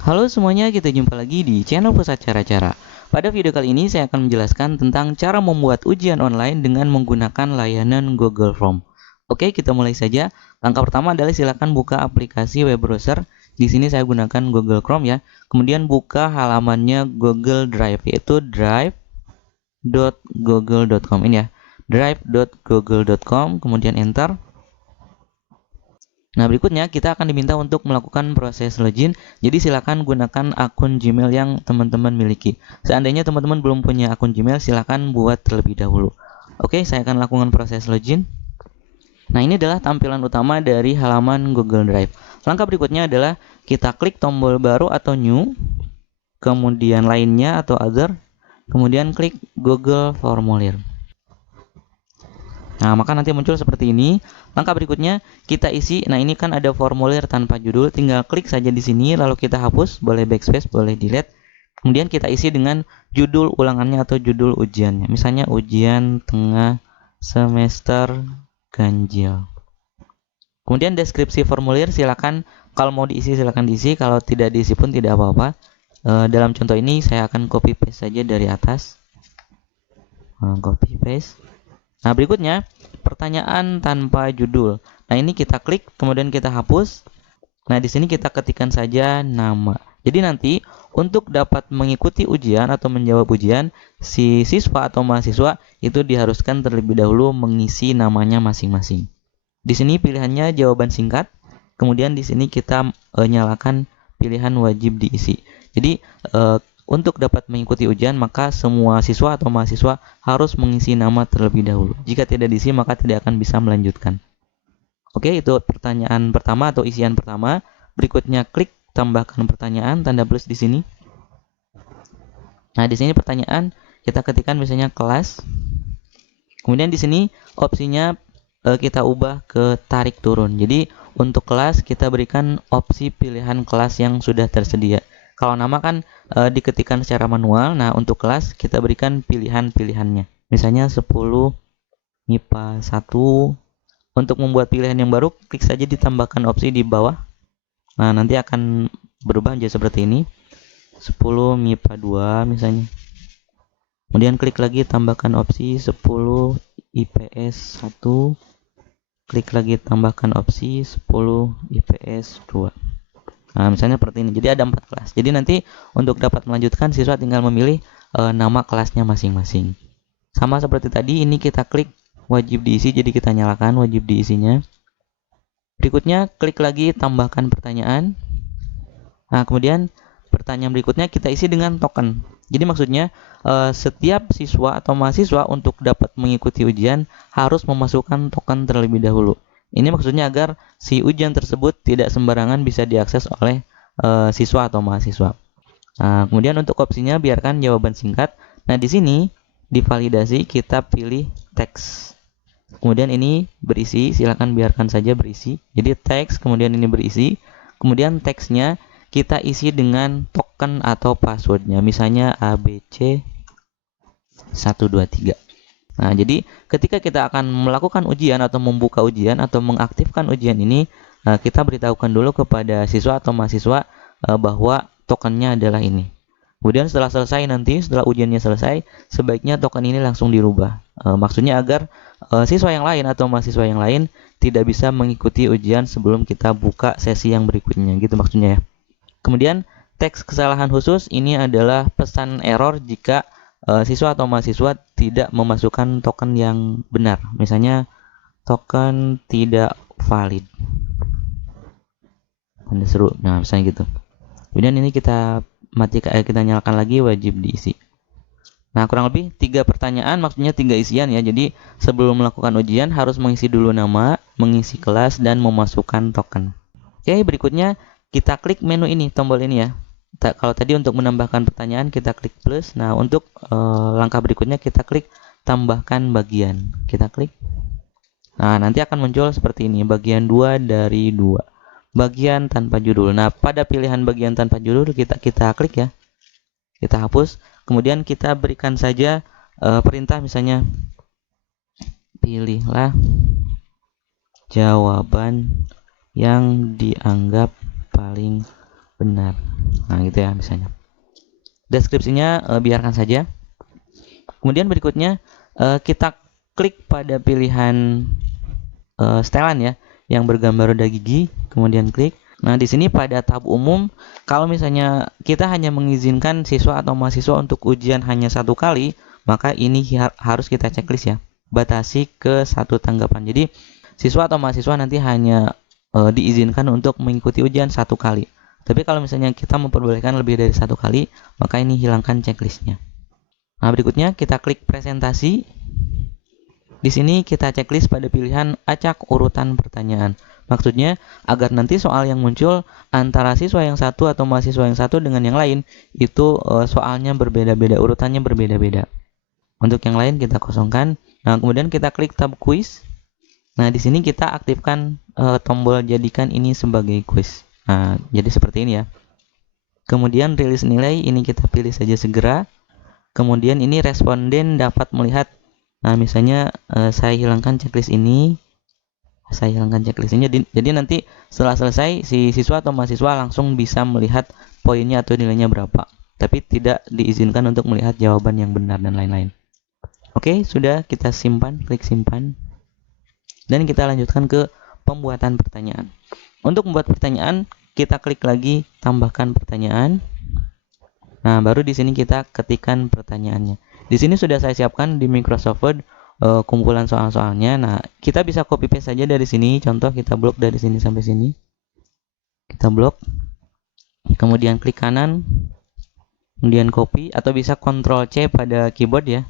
Halo semuanya, kita jumpa lagi di channel Pusat Cara-Cara. Pada video kali ini saya akan menjelaskan tentang cara membuat ujian online dengan menggunakan layanan Google Form. Oke, kita mulai saja. Langkah pertama adalah silakan buka aplikasi web browser. Di sini saya gunakan Google Chrome ya. Kemudian buka halamannya Google Drive, yaitu drive.google.com ini ya. drive.google.com, kemudian enter. Nah, berikutnya kita akan diminta untuk melakukan proses login. Jadi silakan gunakan akun Gmail yang teman-teman miliki. Seandainya teman-teman belum punya akun Gmail, silakan buat terlebih dahulu. Oke, saya akan lakukan proses login. Nah, ini adalah tampilan utama dari halaman Google Drive. Langkah berikutnya adalah kita klik tombol baru atau new, kemudian lainnya atau other, kemudian klik Google Formulir. Nah, maka nanti muncul seperti ini. Langkah berikutnya kita isi. Nah, ini kan ada formulir tanpa judul, tinggal klik saja di sini lalu kita hapus, boleh backspace, boleh delete. Kemudian kita isi dengan judul ulangannya atau judul ujiannya. Misalnya ujian tengah semester ganjil. Kemudian deskripsi formulir silakan, kalau mau diisi silakan diisi, kalau tidak diisi pun tidak apa-apa. Dalam contoh ini saya akan copy paste saja dari atas. Copy paste. Nah, berikutnya pertanyaan tanpa judul. Nah, ini kita klik, kemudian kita hapus. Nah, di sini kita ketikkan saja nama. Jadi nanti untuk dapat mengikuti ujian atau menjawab ujian, si siswa atau mahasiswa itu diharuskan terlebih dahulu mengisi namanya masing-masing. Di sini pilihannya jawaban singkat. Kemudian di sini kita nyalakan pilihan wajib diisi. Jadi untuk dapat mengikuti ujian, maka semua siswa atau mahasiswa harus mengisi nama terlebih dahulu. Jika tidak diisi, maka tidak akan bisa melanjutkan. Oke, itu pertanyaan pertama atau isian pertama. Berikutnya klik tambahkan pertanyaan, tanda plus di sini. Nah, di sini pertanyaan kita ketikkan misalnya kelas. Kemudian di sini opsinya kita ubah ke tarik turun. Jadi untuk kelas kita berikan opsi pilihan kelas yang sudah tersedia. Kalau nama kan diketikkan secara manual. Nah, untuk kelas kita berikan pilihan-pilihannya. Misalnya 10 MIPA 1. Untuk membuat pilihan yang baru, klik saja ditambahkan opsi di bawah. Nah, nanti akan berubah menjadi seperti ini. 10 MIPA 2 misalnya. Kemudian klik lagi tambahkan opsi 10 IPS 1. Klik lagi tambahkan opsi 10 IPS 2. Nah, misalnya seperti ini. Jadi ada 4 kelas. Jadi nanti untuk dapat melanjutkan, siswa tinggal memilih nama kelasnya masing-masing. Sama seperti tadi, ini kita klik wajib diisi. Jadi kita nyalakan wajib diisinya. Berikutnya klik lagi tambahkan pertanyaan. Nah, kemudian pertanyaan berikutnya kita isi dengan token. Jadi maksudnya setiap siswa atau mahasiswa untuk dapat mengikuti ujian harus memasukkan token terlebih dahulu. Ini maksudnya agar si ujian tersebut tidak sembarangan bisa diakses oleh siswa atau mahasiswa. Nah, kemudian untuk opsinya biarkan jawaban singkat. Nah, di sini divalidasi kita pilih teks. Kemudian ini berisi, silakan biarkan saja berisi. Jadi teks, kemudian ini berisi. Kemudian teksnya kita isi dengan token atau passwordnya. Misalnya ABC 123. Nah, jadi ketika kita akan melakukan ujian atau membuka ujian atau mengaktifkan ujian ini, kita beritahukan dulu kepada siswa atau mahasiswa bahwa tokennya adalah ini. Kemudian setelah selesai nanti, setelah ujiannya selesai, sebaiknya token ini langsung dirubah. Maksudnya agar siswa yang lain atau mahasiswa yang lain tidak bisa mengikuti ujian sebelum kita buka sesi yang berikutnya, gitu maksudnya ya. Kemudian teks kesalahan khusus ini adalah pesan error jika siswa atau mahasiswa tidak memasukkan token yang benar. Misalnya token tidak valid. Anda seru. Nah, misalnya gitu. Kemudian ini kita kita nyalakan lagi wajib diisi. Nah, kurang lebih 3 pertanyaan, maksudnya 3 isian ya. Jadi sebelum melakukan ujian harus mengisi dulu nama, mengisi kelas, dan memasukkan token. Oke, berikutnya kita klik menu ini, tombol ini ya. Kalau tadi untuk menambahkan pertanyaan kita klik plus. Nah, untuk langkah berikutnya kita klik tambahkan bagian. Kita klik. Nah, nanti akan muncul seperti ini, bagian 2 dari 2. Bagian tanpa judul. Nah, pada pilihan bagian tanpa judul kita klik ya. Kita hapus. Kemudian kita berikan saja perintah misalnya pilihlah jawaban yang dianggap paling benar. Nah, gitu ya misalnya. Deskripsinya biarkan saja. Kemudian berikutnya kita klik pada pilihan setelan ya yang bergambar roda gigi, kemudian klik. Nah, di sini pada tab umum, kalau misalnya kita hanya mengizinkan siswa atau mahasiswa untuk ujian hanya 1 kali, maka ini harus kita checklist ya. Batasi ke 1 tanggapan. Jadi, siswa atau mahasiswa nanti hanya diizinkan untuk mengikuti ujian 1 kali. Tapi kalau misalnya kita memperbolehkan lebih dari 1 kali, maka ini hilangkan checklistnya. Nah, berikutnya kita klik presentasi. Di sini kita checklist pada pilihan acak urutan pertanyaan. Maksudnya agar nanti soal yang muncul antara siswa yang satu atau mahasiswa yang satu dengan yang lain itu soalnya berbeda-beda, urutannya berbeda-beda. Untuk yang lain kita kosongkan. Nah, kemudian kita klik tab quiz. Nah, di sini kita aktifkan tombol jadikan ini sebagai quiz. Nah, jadi seperti ini ya. Kemudian rilis nilai ini kita pilih saja segera. Kemudian ini responden dapat melihat. Nah, misalnya saya hilangkan checklist ini. Jadi nanti setelah selesai si siswa atau mahasiswa langsung bisa melihat poinnya atau nilainya berapa. Tapi tidak diizinkan untuk melihat jawaban yang benar dan lain-lain. Oke, sudah kita simpan, klik simpan. Dan kita lanjutkan ke pembuatan pertanyaan. Untuk membuat pertanyaan, kita klik lagi tambahkan pertanyaan. Nah, baru di sini kita ketikkan pertanyaannya. Di sini sudah saya siapkan di Microsoft Word kumpulan soal-soalnya. Nah, kita bisa copy paste saja dari sini. Contoh kita blok dari sini sampai sini. Kita blok. Kemudian klik kanan. Kemudian copy atau bisa Ctrl C pada keyboard ya.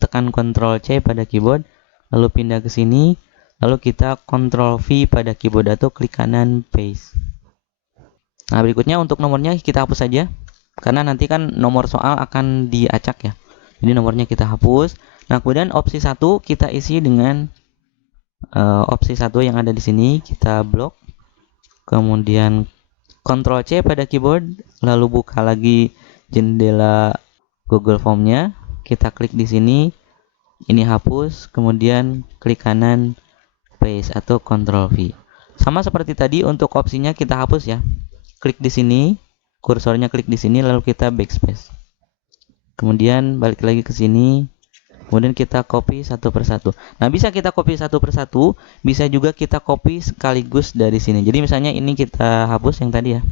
Tekan Ctrl C pada keyboard, lalu pindah ke sini, lalu kita Ctrl V pada keyboard atau klik kanan paste. Nah, berikutnya untuk nomornya kita hapus saja. Karena nanti kan nomor soal akan diacak ya. Jadi nomornya kita hapus. Nah, kemudian opsi 1 kita isi dengan opsi 1 yang ada di sini. Kita blok. Kemudian Ctrl C pada keyboard. Lalu buka lagi jendela Google Form-nya. Kita klik di sini. Ini hapus. Kemudian klik kanan paste atau Ctrl V. Sama seperti tadi untuk opsinya kita hapus ya. Klik di sini. Kursornya klik di sini lalu kita backspace. Kemudian balik lagi ke sini. Kemudian kita copy satu persatu. Nah, bisa kita copy satu persatu, bisa juga kita copy sekaligus dari sini. Jadi misalnya ini kita hapus yang tadi ya.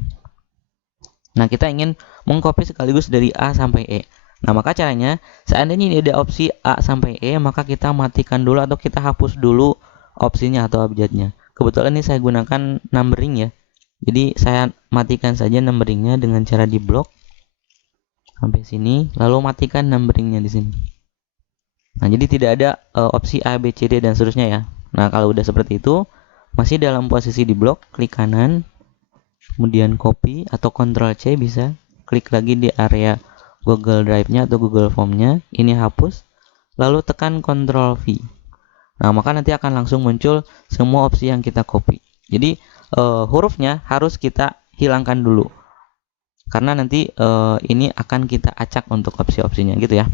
Nah, kita ingin mengcopy sekaligus dari A sampai E. Nah, maka caranya seandainya ini ada opsi A sampai E, maka kita matikan dulu atau kita hapus dulu opsinya atau abjadnya. Kebetulan ini saya gunakan numbering ya. Jadi saya matikan saja numberingnya dengan cara di blok sampai sini, lalu matikan numberingnya di sini. Nah, jadi tidak ada opsi A, B, C, D dan seterusnya ya. Nah, kalau udah seperti itu, masih dalam posisi di blok, klik kanan, kemudian copy atau Ctrl C bisa, klik lagi di area Google Drive-nya atau Google Form-nya, ini hapus, lalu tekan Ctrl V. Nah, maka nanti akan langsung muncul semua opsi yang kita copy. Jadi hurufnya harus kita hilangkan dulu. Karena nanti ini akan kita acak untuk opsi-opsinya gitu ya.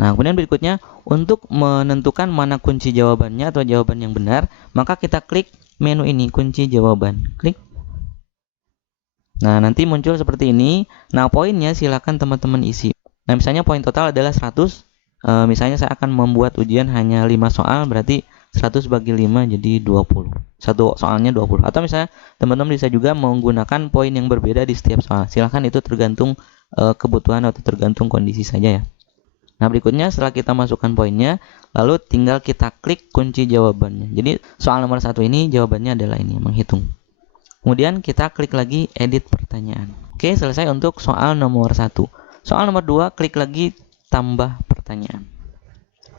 Nah, kemudian berikutnya untuk menentukan mana kunci jawabannya atau jawaban yang benar, maka kita klik menu ini, kunci jawaban. Klik. Nah, nanti muncul seperti ini. Nah, poinnya silakan teman-teman isi. Nah, misalnya poin total adalah 100. Misalnya saya akan membuat ujian hanya 5 soal, berarti 100 bagi 5 jadi 20. Satu soalnya 20. Atau misalnya teman-teman bisa juga menggunakan poin yang berbeda di setiap soal. Silahkan, itu tergantung kebutuhan atau tergantung kondisi saja ya. Nah, berikutnya setelah kita masukkan poinnya, lalu tinggal kita klik kunci jawabannya. Jadi soal nomor 1 ini jawabannya adalah ini, menghitung. Kemudian kita klik lagi edit pertanyaan. Oke, selesai untuk soal nomor 1. Soal nomor 2, klik lagi tambah pertanyaan.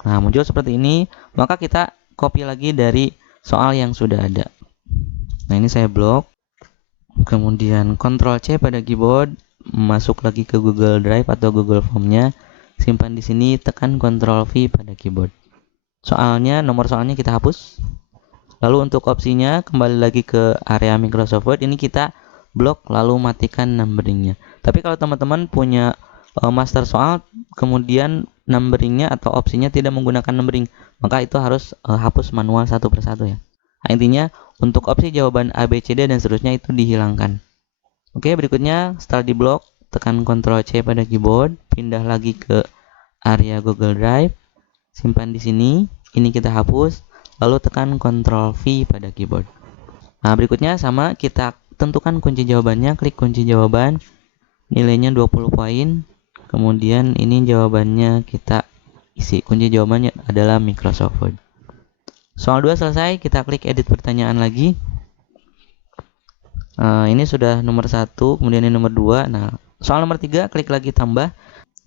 Nah, muncul seperti ini, maka kita copy lagi dari soal yang sudah ada. Nah, ini saya blok. Kemudian Ctrl C pada keyboard, masuk lagi ke Google Drive atau Google Form-nya, simpan di sini, tekan Ctrl V pada keyboard. Soalnya, nomor soalnya kita hapus. Lalu untuk opsinya kembali lagi ke area Microsoft Word, ini kita blok lalu matikan numberingnya. Tapi kalau teman-teman punya master soal kemudian numberingnya atau opsinya tidak menggunakan numbering, maka itu harus hapus manual satu persatu ya. Nah, intinya untuk opsi jawaban A, B, C, D dan seterusnya itu dihilangkan. Oke, berikutnya setelah diblok, tekan Ctrl C pada keyboard, pindah lagi ke area Google Drive, simpan di sini, ini kita hapus, lalu tekan Ctrl V pada keyboard. Nah, berikutnya sama, kita tentukan kunci jawabannya, klik kunci jawaban, nilainya 20 poin, kemudian ini jawabannya kita isi. Kunci jawabannya adalah Microsoft Word. Soal 2 selesai, kita klik edit pertanyaan lagi. Ini sudah nomor 1, kemudian ini nomor 2. Nah, soal nomor 3, klik lagi tambah.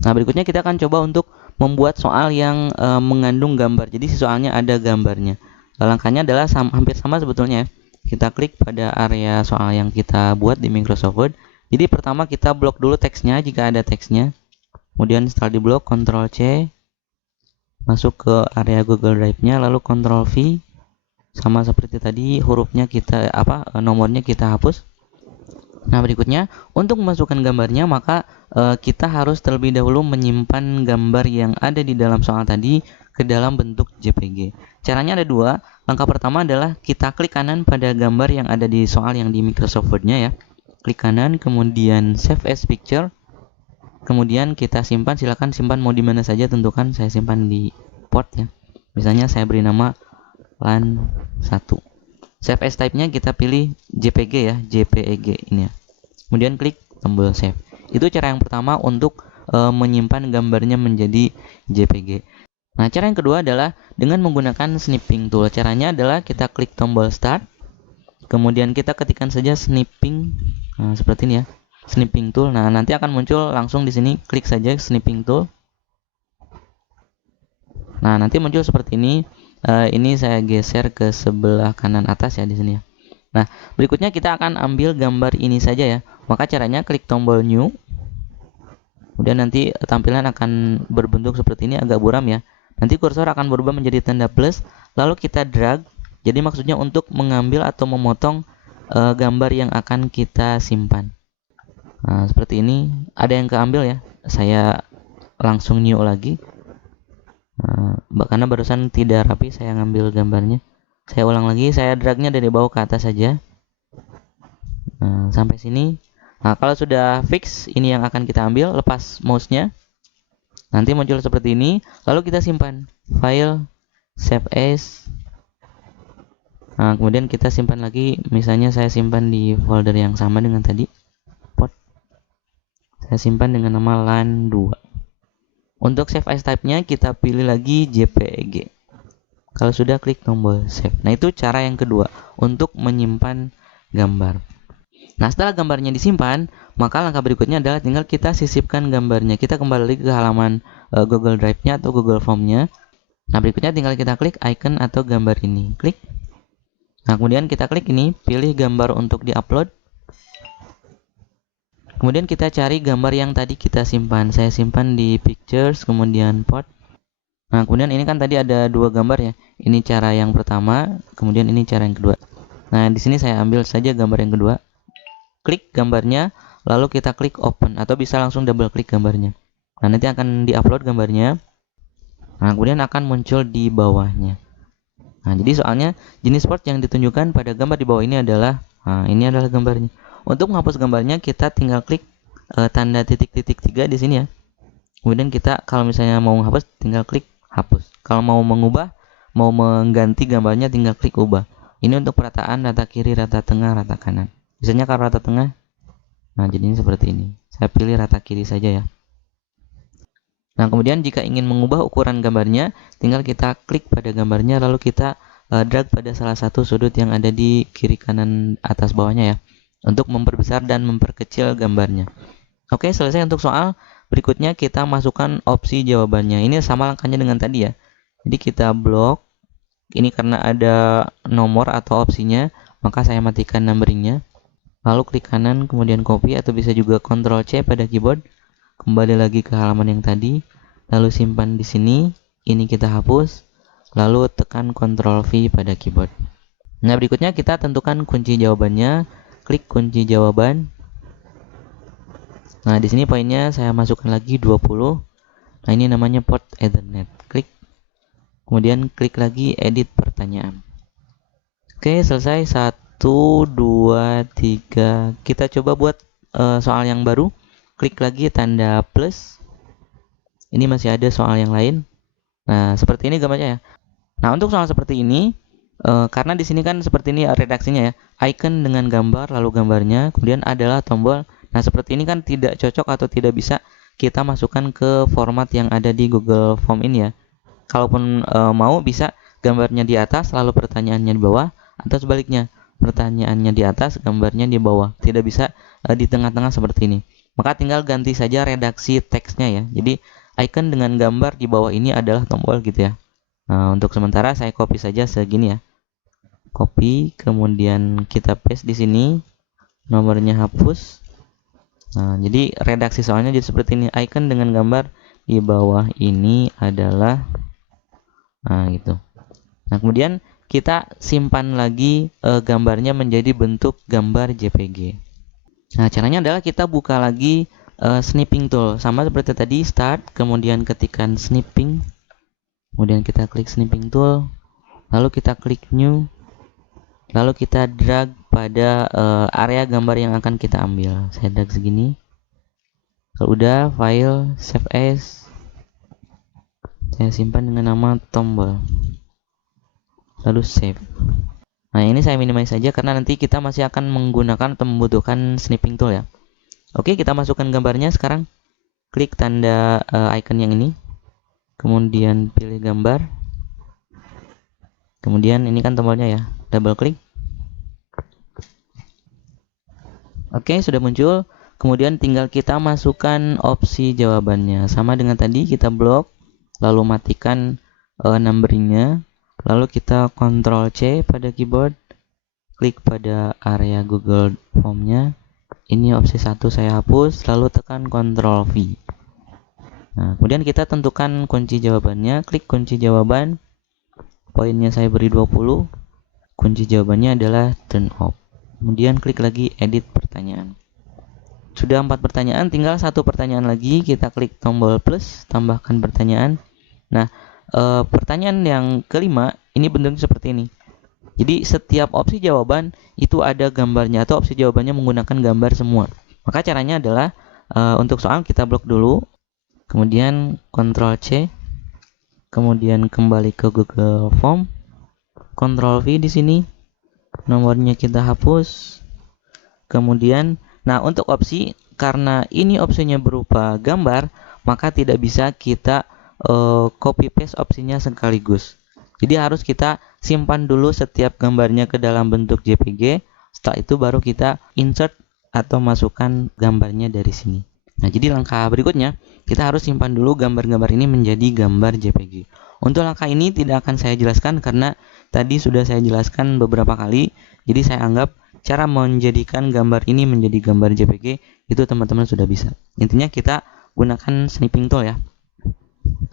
Nah, berikutnya kita akan coba untuk membuat soal yang mengandung gambar. Jadi si soalnya ada gambarnya. Langkahnya adalah hampir sama sebetulnya. Kita klik pada area soal yang kita buat di Microsoft Word. Jadi pertama kita blok dulu teksnya jika ada teksnya. Kemudian setelah diblok, Ctrl C, masuk ke area Google Drive-nya, lalu Ctrl V, sama seperti tadi hurufnya kita nomornya kita hapus. Nah, berikutnya untuk memasukkan gambarnya maka kita harus terlebih dahulu menyimpan gambar yang ada di dalam soal tadi ke dalam bentuk JPG. Caranya ada dua. Langkah pertama adalah kita klik kanan pada gambar yang ada di soal yang di Microsoft Word-nya ya. Klik kanan, kemudian Save as Picture. Kemudian kita simpan, silakan simpan mau di mana saja, tentukan saya simpan di port ya. Misalnya saya beri nama LAN 1. Save as type-nya kita pilih JPG ya, JPEG ini ya. Kemudian klik tombol save. Itu cara yang pertama untuk menyimpan gambarnya menjadi JPG. Nah, cara yang kedua adalah dengan menggunakan snipping tool. Caranya adalah kita klik tombol start, kemudian kita ketikkan saja snipping, seperti ini ya, snipping tool. Nah, nanti akan muncul langsung di sini, klik saja snipping tool. Nah, nanti muncul seperti ini. Ini saya geser ke sebelah kanan atas ya di sini ya. Nah, berikutnya kita akan ambil gambar ini saja ya. Maka caranya klik tombol new. Kemudian nanti tampilan akan berbentuk seperti ini, agak buram ya. Nanti kursor akan berubah menjadi tanda plus, lalu kita drag. Jadi maksudnya untuk mengambil atau memotong gambar yang akan kita simpan. Nah, seperti ini. Ada yang keambil ya. Saya langsung new lagi. Karena barusan tidak rapi saya ngambil gambarnya. Saya ulang lagi, saya dragnya dari bawah ke atas saja. Sampai sini. Nah, kalau sudah fix, ini yang akan kita ambil, lepas mouse-nya. Nanti muncul seperti ini, lalu kita simpan. File, save as. Nah, kemudian kita simpan lagi, misalnya saya simpan di folder yang sama dengan tadi. Port. Saya simpan dengan nama LAN 2. Untuk save as type-nya kita pilih lagi JPEG. Kalau sudah, klik tombol save. Nah, itu cara yang kedua untuk menyimpan gambar. Nah, setelah gambarnya disimpan, maka langkah berikutnya adalah tinggal kita sisipkan gambarnya. Kita kembali lagi ke halaman Google Drive-nya atau Google Form-nya. Nah, berikutnya tinggal kita klik icon atau gambar ini. Klik. Nah, kemudian kita klik ini, pilih gambar untuk di-upload. Kemudian kita cari gambar yang tadi kita simpan. Saya simpan di Pictures, kemudian Port. Nah, kemudian ini kan tadi ada dua gambar ya. Ini cara yang pertama, kemudian ini cara yang kedua. Nah, di sini saya ambil saja gambar yang kedua. Klik gambarnya, lalu kita klik open atau bisa langsung double klik gambarnya. Nah, nanti akan di-upload gambarnya. Nah, kemudian akan muncul di bawahnya. Nah, jadi soalnya jenis port yang ditunjukkan pada gambar di bawah ini adalah, ini adalah gambarnya. Untuk menghapus gambarnya kita tinggal klik tanda titik-titik 3 di sini ya. Kemudian kita kalau misalnya mau menghapus tinggal klik hapus. Kalau mau mengubah, mau mengganti gambarnya tinggal klik ubah. Ini untuk perataan rata kiri, rata tengah, rata kanan. Misalnya kalau rata tengah, nah jadinya seperti ini. Saya pilih rata kiri saja ya. Nah, kemudian jika ingin mengubah ukuran gambarnya, tinggal kita klik pada gambarnya lalu kita drag pada salah satu sudut yang ada di kiri kanan atas bawahnya ya, untuk memperbesar dan memperkecil gambarnya. Oke, selesai untuk soal. Berikutnya kita masukkan opsi jawabannya. Ini sama langkahnya dengan tadi ya. Jadi kita blok. Ini karena ada nomor atau opsinya, maka saya matikan numberingnya. Lalu klik kanan, kemudian copy atau bisa juga Ctrl C pada keyboard. Kembali lagi ke halaman yang tadi. Lalu simpan di sini. Ini kita hapus. Lalu tekan Ctrl V pada keyboard. Nah, berikutnya kita tentukan kunci jawabannya. Klik kunci jawaban. Nah, di sini poinnya saya masukkan lagi 20. Nah, ini namanya port Ethernet. Klik. Kemudian klik lagi edit pertanyaan. Oke, selesai. 1, 2, 3. Kita coba buat soal yang baru. Klik lagi tanda plus. Ini masih ada soal yang lain. Nah, seperti ini gambarnya ya. Nah, untuk soal seperti ini, karena di sini kan seperti ini redaksinya ya. Icon dengan gambar, lalu gambarnya, kemudian adalah tombol. Nah, seperti ini kan tidak cocok atau tidak bisa kita masukkan ke format yang ada di Google Form ini ya. Kalaupun mau bisa gambarnya di atas, lalu pertanyaannya di bawah, atau sebaliknya, pertanyaannya di atas, gambarnya di bawah. Tidak bisa di tengah-tengah seperti ini. Maka tinggal ganti saja redaksi teksnya ya. Jadi icon dengan gambar di bawah ini adalah tombol gitu ya. Nah, untuk sementara saya copy saja segini ya. Copy, kemudian kita paste di sini. Nomornya hapus. Nah, jadi redaksi soalnya jadi seperti ini. Icon dengan gambar di bawah ini adalah gitu. Nah, kemudian kita simpan lagi gambarnya menjadi bentuk gambar JPG. Nah, caranya adalah kita buka lagi snipping tool. Sama seperti tadi, start, kemudian ketikkan snipping. Kemudian kita klik snipping tool. Lalu kita klik new. Lalu kita drag pada area gambar yang akan kita ambil. Saya drag segini. Kalau udah, file, save as. Saya simpan dengan nama tombol. Lalu save. Nah, ini saya minimize saja karena nanti kita masih akan menggunakan atau membutuhkan snipping tool ya. Oke, kita masukkan gambarnya sekarang. Klik tanda icon yang ini. Kemudian pilih gambar. Kemudian ini kan tombolnya ya. Double klik. Oke, sudah muncul. Kemudian tinggal kita masukkan opsi jawabannya. Sama dengan tadi, kita blok, lalu matikan numberingnya. Lalu kita Ctrl C pada keyboard, klik pada area Google Form-nya. Ini opsi 1 saya hapus, lalu tekan Ctrl V. Nah, kemudian kita tentukan kunci jawabannya, klik kunci jawaban. Poinnya saya beri 20. Kunci jawabannya adalah turn off. Kemudian klik lagi edit pertanyaan. Sudah 4 pertanyaan, tinggal 1 pertanyaan lagi. Kita klik tombol plus, tambahkan pertanyaan. Nah, pertanyaan yang kelima ini bentuknya seperti ini. Jadi setiap opsi jawaban itu ada gambarnya atau opsi jawabannya menggunakan gambar semua. Maka caranya adalah untuk soal kita blok dulu, kemudian Ctrl C, kemudian kembali ke Google Form, Ctrl V di sini, nomornya kita hapus, kemudian, nah untuk opsi karena ini opsinya berupa gambar, maka tidak bisa kita copy paste opsinya sekaligus. Jadi harus kita simpan dulu setiap gambarnya ke dalam bentuk JPG. Setelah itu baru kita insert atau masukkan gambarnya dari sini. Nah, jadi langkah berikutnya kita harus simpan dulu gambar-gambar ini menjadi gambar JPG. Untuk langkah ini tidak akan saya jelaskan karena tadi sudah saya jelaskan beberapa kali. Jadi saya anggap cara menjadikan gambar ini menjadi gambar JPG itu teman-teman sudah bisa. Intinya kita gunakan snipping tool ya.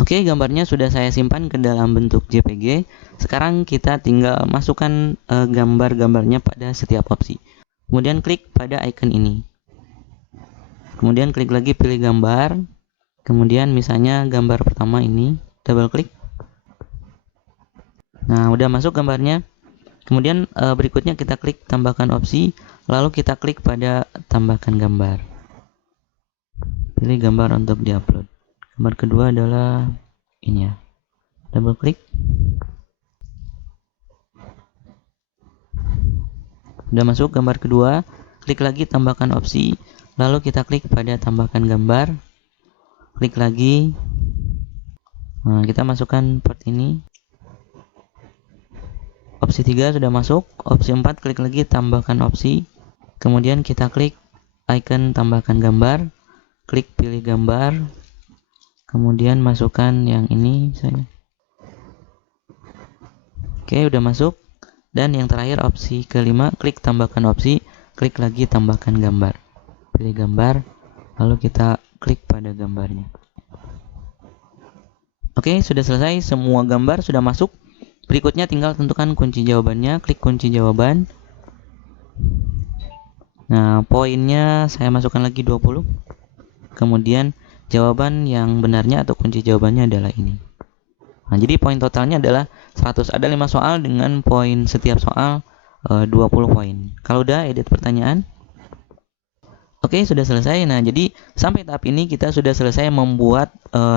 Oke, gambarnya sudah saya simpan ke dalam bentuk JPG. Sekarang kita tinggal masukkan gambar-gambarnya pada setiap opsi. Kemudian klik pada icon ini. Kemudian klik lagi pilih gambar. Kemudian misalnya gambar pertama ini, double klik. Nah, udah masuk gambarnya. Kemudian berikutnya kita klik tambahkan opsi, lalu kita klik pada tambahkan gambar. Pilih gambar untuk diupload. Gambar kedua adalah ini ya. Double klik. Sudah masuk gambar kedua, klik lagi tambahkan opsi, lalu kita klik pada tambahkan gambar. Klik lagi. Nah, kita masukkan part ini. Opsi 3 sudah masuk. Opsi 4 klik lagi tambahkan opsi. Kemudian kita klik icon tambahkan gambar. Klik pilih gambar. Kemudian masukkan yang ini misalnya. Oke, udah masuk. Dan yang terakhir opsi kelima, klik tambahkan opsi, klik lagi tambahkan gambar. Pilih gambar, lalu kita klik pada gambarnya. Oke, sudah selesai, semua gambar sudah masuk. Berikutnya tinggal tentukan kunci jawabannya, klik kunci jawaban. Nah, poinnya saya masukkan lagi 20. Kemudian jawaban yang benarnya atau kunci jawabannya adalah ini. Nah, jadi poin totalnya adalah 100. Ada 5 soal dengan poin setiap soal 20 poin. Kalau udah edit pertanyaan. Oke, sudah selesai. Nah, jadi sampai tahap ini kita sudah selesai membuat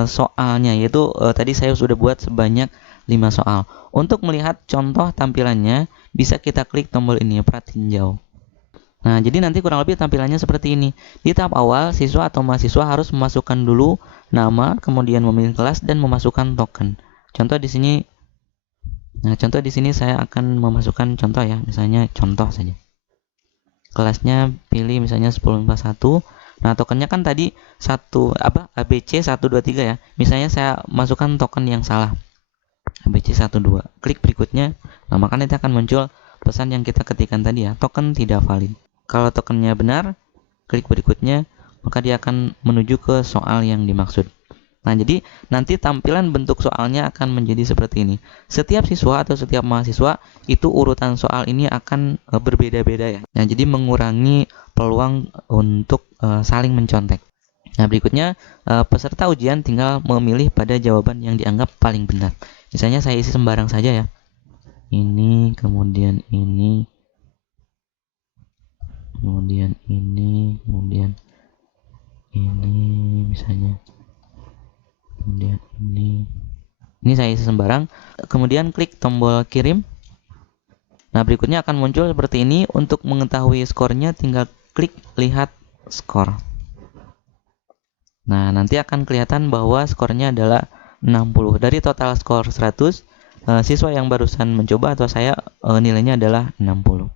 soalnya, yaitu tadi saya sudah buat sebanyak 5 soal. Untuk melihat contoh tampilannya, bisa kita klik tombol ini, pratinjau. Nah, jadi nanti kurang lebih tampilannya seperti ini. Di tahap awal, siswa atau mahasiswa harus memasukkan dulu nama, kemudian memilih kelas dan memasukkan token. Contoh di sini, contoh di sini saya akan memasukkan contoh ya, misalnya contoh saja. Kelasnya pilih misalnya 1051. Nah, tokennya kan tadi ABC 123 ya. Misalnya saya masukkan token yang salah. ABC 12. Klik berikutnya. Nah, maka nanti akan muncul pesan yang kita ketikkan tadi ya, token tidak valid. Kalau tokennya benar, klik berikutnya, maka dia akan menuju ke soal yang dimaksud. Nah, jadi nanti tampilan bentuk soalnya akan menjadi seperti ini. Setiap siswa atau setiap mahasiswa itu urutan soal ini akan berbeda-beda ya. Nah, jadi mengurangi peluang untuk saling mencontek. Nah, berikutnya peserta ujian tinggal memilih pada jawaban yang dianggap paling benar. Misalnya saya isi sembarang saja ya. Ini, kemudian ini, kemudian ini, kemudian ini misalnya. Kemudian ini saya isi sembarang, kemudian klik tombol kirim. Nah, berikutnya akan muncul seperti ini. Untuk mengetahui skornya tinggal klik lihat skor. Nah, nanti akan kelihatan bahwa skornya adalah 60. Dari total skor 100, siswa yang barusan mencoba atau saya nilainya adalah 60.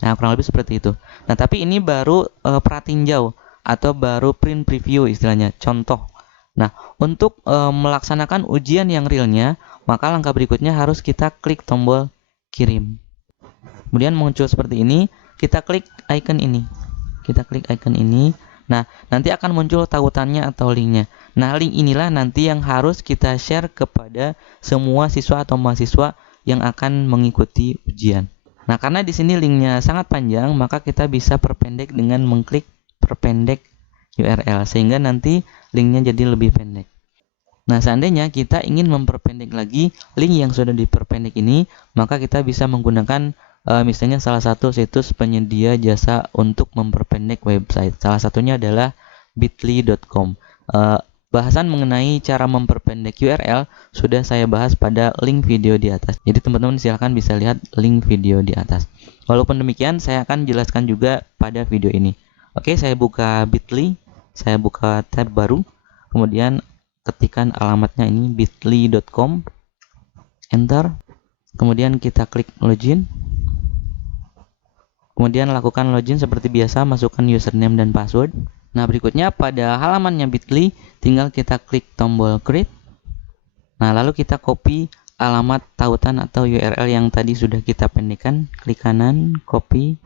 Nah, kurang lebih seperti itu. Nah, tapi ini baru pratinjau atau baru print preview istilahnya, contoh. Nah, untuk melaksanakan ujian yang realnya, maka langkah berikutnya harus kita klik tombol kirim. Kemudian muncul seperti ini, kita klik icon ini. Kita klik icon ini. Nah, nanti akan muncul tautannya atau linknya. Nah, link inilah nanti yang harus kita share kepada semua siswa atau mahasiswa yang akan mengikuti ujian. Nah, karena di sini linknya sangat panjang, maka kita bisa perpendek dengan mengklik perpendek URL, sehingga nanti linknya jadi lebih pendek. Nah, seandainya kita ingin memperpendek lagi link yang sudah diperpendek ini, maka kita bisa menggunakan misalnya salah satu situs penyedia jasa untuk memperpendek website. Salah satunya adalah bitly.com. Bahasan mengenai cara memperpendek URL sudah saya bahas pada link video di atas. Jadi teman-teman silahkan bisa lihat link video di atas. Walaupun demikian, saya akan jelaskan juga pada video ini. Oke, saya buka Bitly. Saya buka tab baru, kemudian ketikkan alamatnya ini bitly.com, enter, kemudian kita klik login, kemudian lakukan login seperti biasa, masukkan username dan password. Nah, berikutnya pada halamannya Bitly tinggal kita klik tombol create. Nah, lalu kita copy alamat tautan atau URL yang tadi sudah kita pendekkan, klik kanan, copy,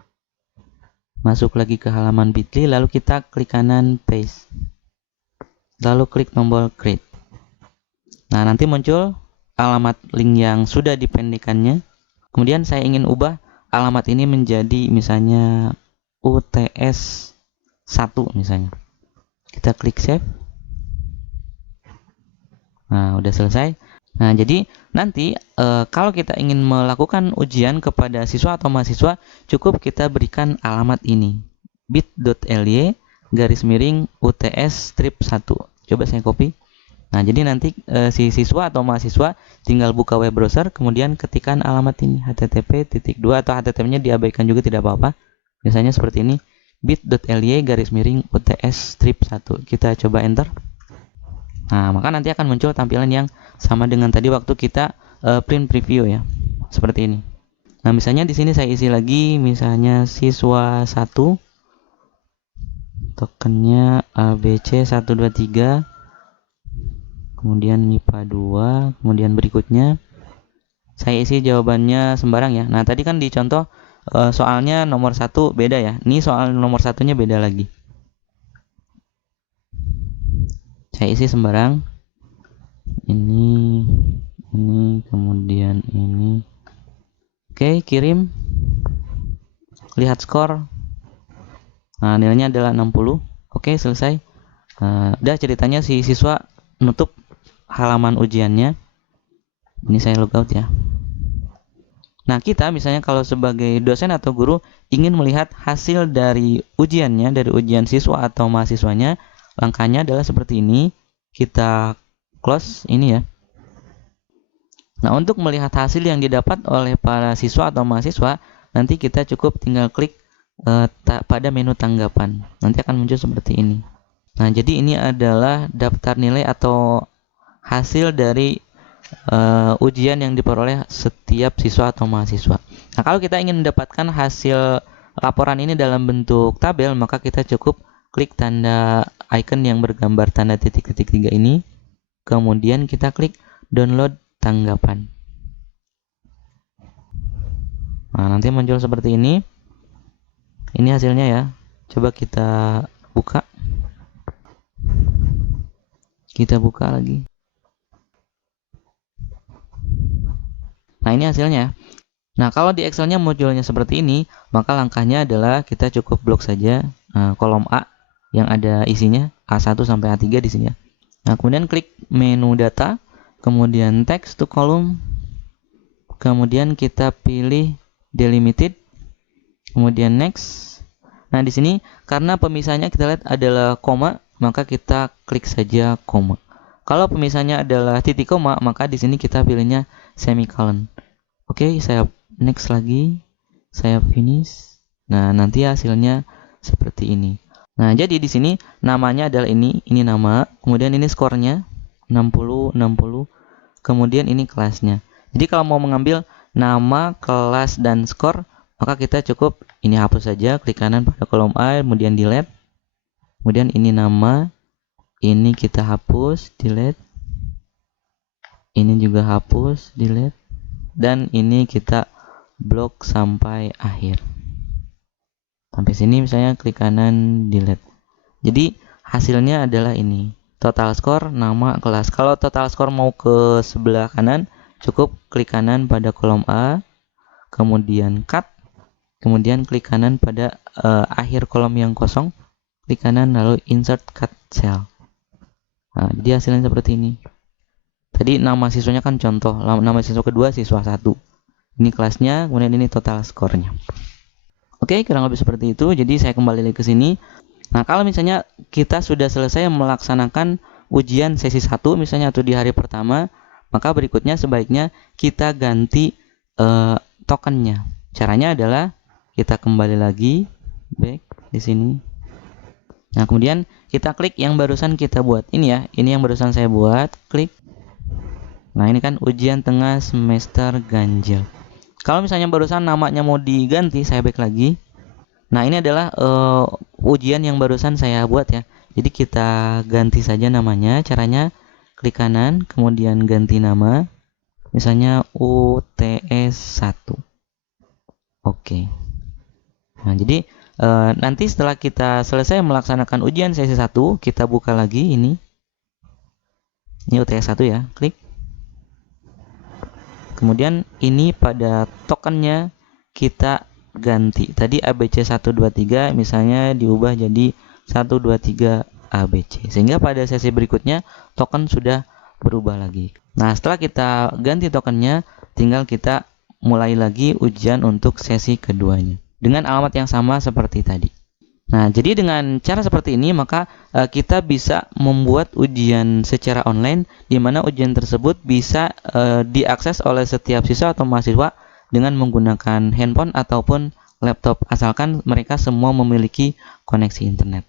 masuk lagi ke halaman Bitly, lalu kita klik kanan paste, lalu klik tombol create. Nah, nanti muncul alamat link yang sudah dipendekannya. Kemudian saya ingin ubah alamat ini menjadi misalnya UTS 1 misalnya. Kita klik save. Nah, udah selesai. Nah, jadi nanti kalau kita ingin melakukan ujian kepada siswa atau mahasiswa, cukup kita berikan alamat ini, bit.ly /UTS strip 1. Coba saya copy. Nah, jadi nanti si siswa atau mahasiswa tinggal buka web browser, kemudian ketikkan alamat ini, http:// atau http-nya diabaikan juga tidak apa-apa. Misalnya seperti ini, bit.ly /UTS strip 1. Kita coba enter. Nah, maka nanti akan muncul tampilan yang sama dengan tadi waktu kita print preview ya. Seperti ini. Nah, misalnya di sini saya isi lagi misalnya siswa 1, tokennya ABC 123, kemudian MIPA 2, kemudian berikutnya saya isi jawabannya sembarang ya. Nah, tadi kan di contoh soalnya nomor 1 beda ya. Ini soal nomor satunya beda lagi. Saya isi sembarang. Ini, kemudian ini. Oke, kirim. Lihat skor. Nah, nilainya adalah 60. Oke, selesai. Udah ceritanya si siswa nutup halaman ujiannya. Ini saya logout ya. Nah, kita misalnya kalau sebagai dosen atau guru ingin melihat hasil dari ujiannya, dari ujian siswa atau mahasiswanya, langkahnya adalah seperti ini. Kita close ini ya. Nah, untuk melihat hasil yang didapat oleh para siswa atau mahasiswa, nanti kita cukup tinggal klik pada menu tanggapan. Nanti akan muncul seperti ini. Nah, jadi ini adalah daftar nilai atau hasil dari ujian yang diperoleh setiap siswa atau mahasiswa. Nah, kalau kita ingin mendapatkan hasil laporan ini dalam bentuk tabel, maka kita cukup klik tanda icon yang bergambar tanda titik-titik 3 ini. Kemudian kita klik download tanggapan. Nah, nanti muncul seperti ini. Ini hasilnya ya. Coba kita buka. Kita buka lagi. Nah, ini hasilnya. Nah, kalau di Excel-nya munculnya seperti ini, maka langkahnya adalah kita cukup blok saja kolom A yang ada isinya A1 sampai A3 di sini ya. Nah, kemudian klik menu data, kemudian text to column, kemudian kita pilih delimited, kemudian next. Nah, di sini karena pemisahnya kita lihat adalah koma, maka kita klik saja koma. Kalau pemisahnya adalah titik koma, maka di sini kita pilihnya semicolon. Oke, saya next lagi, saya finish. Nah, nanti hasilnya seperti ini. Nah, jadi di sini namanya adalah ini nama, kemudian ini skornya 60, 60, kemudian ini kelasnya. Jadi kalau mau mengambil nama, kelas, dan skor, maka kita cukup ini hapus saja, klik kanan pada kolom A, kemudian delete. Kemudian ini nama, ini kita hapus, delete. Ini juga hapus, delete. Dan ini kita blok sampai akhir. Sampai sini misalnya klik kanan, delete. Jadi hasilnya adalah ini. Total skor, nama, kelas. Kalau total skor mau ke sebelah kanan, cukup klik kanan pada kolom A, kemudian cut, kemudian klik kanan pada akhir kolom yang kosong, klik kanan lalu insert cut cell. Nah, jadi hasilnya seperti ini. Tadi nama siswanya kan contoh, nama siswa kedua siswa 1. Ini kelasnya, kemudian ini total skornya. Oke, kurang lebih seperti itu. Jadi saya kembali lagi ke sini. Nah, kalau misalnya kita sudah selesai melaksanakan ujian sesi 1 misalnya atau di hari pertama, maka berikutnya sebaiknya kita ganti tokennya. Caranya adalah kita kembali lagi back di sini. Nah, kemudian kita klik yang barusan kita buat. Ini ya, ini yang barusan saya buat, klik. Nah, ini kan ujian tengah semester ganjil. Kalau misalnya barusan namanya mau diganti, saya back lagi. Nah, ini adalah ujian yang barusan saya buat ya. Jadi kita ganti saja namanya. Caranya klik kanan, kemudian ganti nama. Misalnya UTS 1. Oke. Nah, jadi nanti setelah kita selesai melaksanakan ujian sesi 1, kita buka lagi ini. Ini UTS 1 ya, klik. Kemudian ini pada tokennya kita ganti. Tadi ABC 123 misalnya diubah jadi 123 ABC. Sehingga pada sesi berikutnya token sudah berubah lagi. Nah, setelah kita ganti tokennya, tinggal kita mulai lagi ujian untuk sesi keduanya dengan alamat yang sama seperti tadi. Nah, jadi dengan cara seperti ini maka kita bisa membuat ujian secara online, di mana ujian tersebut bisa diakses oleh setiap siswa atau mahasiswa dengan menggunakan handphone ataupun laptop, asalkan mereka semua memiliki koneksi internet.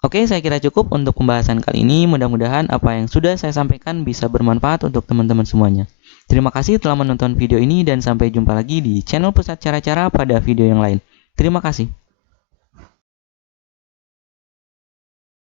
Oke, saya kira cukup untuk pembahasan kali ini. Mudah-mudahan apa yang sudah saya sampaikan bisa bermanfaat untuk teman-teman semuanya. Terima kasih telah menonton video ini dan sampai jumpa lagi di channel Pusat Cara-Cara pada video yang lain. Terima kasih.